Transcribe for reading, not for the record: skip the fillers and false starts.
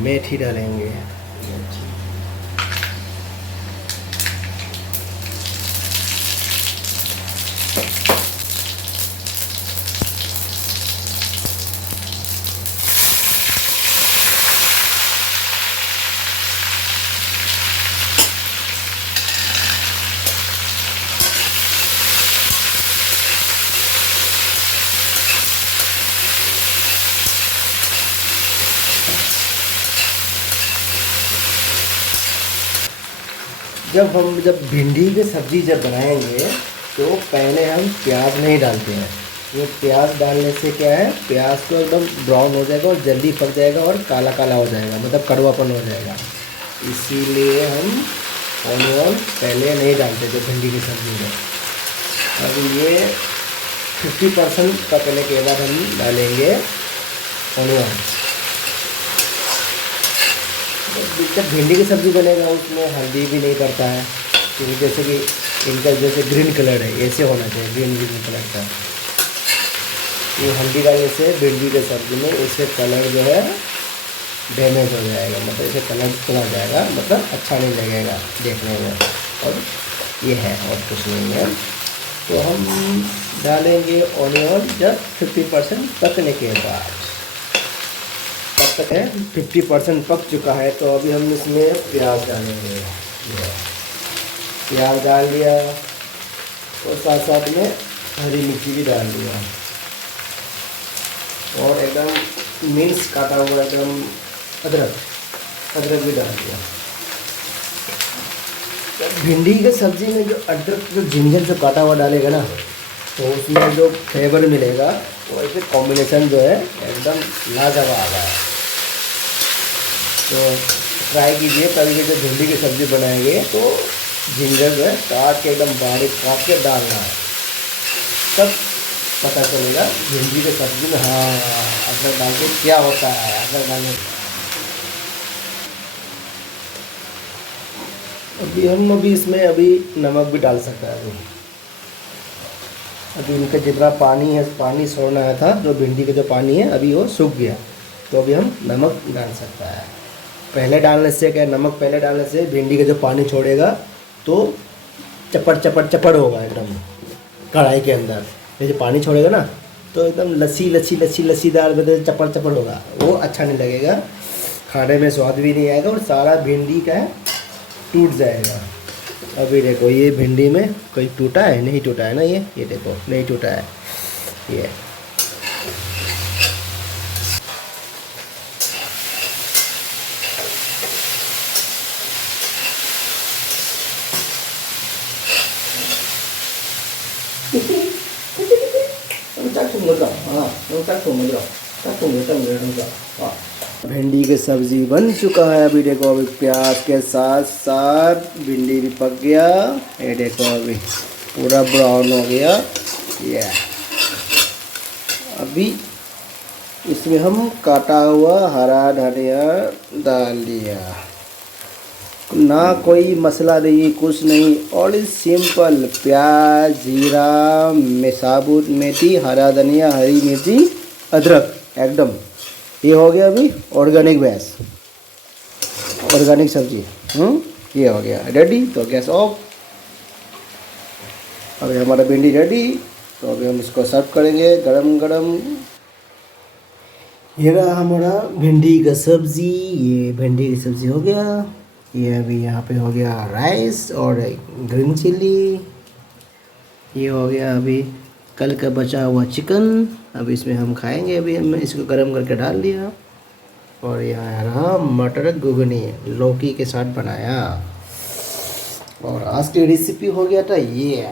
मेथी डालेंगे। जब भिंडी की सब्ज़ी जब बनाएंगे तो पहले हम प्याज नहीं डालते हैं। ये प्याज डालने से क्या है, प्याज तो एकदम ब्राउन हो जाएगा और जल्दी पक जाएगा और काला काला हो जाएगा, मतलब कड़वापन हो जाएगा। इसीलिए हम ऑनियन पहले नहीं डालते जो भिंडी की सब्ज़ी में। अब ये 50% पकने के बाद हम डालेंगे ऑनियन। जब भिंडी की सब्ज़ी बनेगा उसमें हल्दी भी नहीं पड़ता है, क्योंकि जैसे कि इनका जैसे ग्रीन कलर है ऐसे होना चाहिए, ग्रीन ग्रीन कलर का। ये हल्दी डालने से भिंडी की सब्ज़ी में इससे कलर जो है डैमेज हो जाएगा, मतलब इसे कलर चला जाएगा, मतलब अच्छा नहीं लगेगा देखने में। और ये है और कुछ नहीं है। तो हम डालेंगे ऑनियन जब 50% पकने के बाद। तब तक है 50% पक चुका है तो अभी हम इसमें प्याज डालेंगे। प्याज डाल दिया और साथ साथ में हरी मिर्ची भी डाल दिया और एकदम मिर्च काटा हुआ एकदम अदरक भी डाल दिया। भिंडी के सब्ज़ी में जो अदरक जो जिंजर जो काटा हुआ डालेगा ना, तो उसमें जो फ्लेवर मिलेगा वो ऐसे कॉम्बिनेशन जो है एकदम लाजवाब है। तो ट्राई कीजिए, कभी भी जब भिंडी की सब्ज़ी बनाएंगे तो जिंजर जो है काट के एकदम बारीक काट के डालना है, तब पता चलेगा भिंडी की सब्ज़ी में हाँ अदरक डाल के क्या होता है। अदरक डालने अभी इसमें नमक भी डाल सकता है। अभी इनका जितना पानी है, पानी छोड़ना है था, जो भिंडी का जो पानी है अभी वो सूख गया, तो अभी हम नमक डाल सकता है। पहले डालने से क्या, नमक पहले डालने से भिंडी का जो पानी छोड़ेगा तो चपड़ होगा एकदम कढ़ाई के अंदर। जैसे पानी छोड़ेगा ना तो एकदम लस्सीदार मतलब चपड़ होगा, वो अच्छा नहीं लगेगा, खाने में स्वाद भी नहीं आएगा और सारा भिंडी का टूट जाएगा। अभी देखो ये भिंडी में कोई टूटा है, नहीं टूटा है ना, ये देखो नहीं टूटा है ये। भिंडी की सब्ज़ी बन चुका है। अभी देखो अभी प्याज के साथ साथ भिंडी भी पक गया। ये देखो अभी पूरा ब्राउन हो गया। ये अभी इसमें हम काटा हुआ हरा धनिया डाल दिया, ना कोई मसाला नहीं कुछ नहीं, और सिंपल प्याज जीरा साबुत मेथी हरा धनिया हरी मिर्ची अदरक एकदम। ये हो गया अभी ऑर्गेनिक सब्जी। ये हो गया रेडी। तो गैस ऑफ। अभी हमारा भिंडी रेडी, तो अभी हम इसको सर्व करेंगे गरम गरम। ये रहा हमारा भिंडी का सब्ज़ी। ये भिंडी की सब्ज़ी हो गया। ये अभी यहाँ पे हो गया राइस और ग्रीन चिल्ली। ये हो गया अभी कल का बचा हुआ चिकन। अब इसमें हम खाएंगे। अभी हमने इसको गरम करके डाल दिया। और यहाँ रहा मटर घुगनी लौकी के साथ बनाया। और आज की रेसिपी हो गया था ये।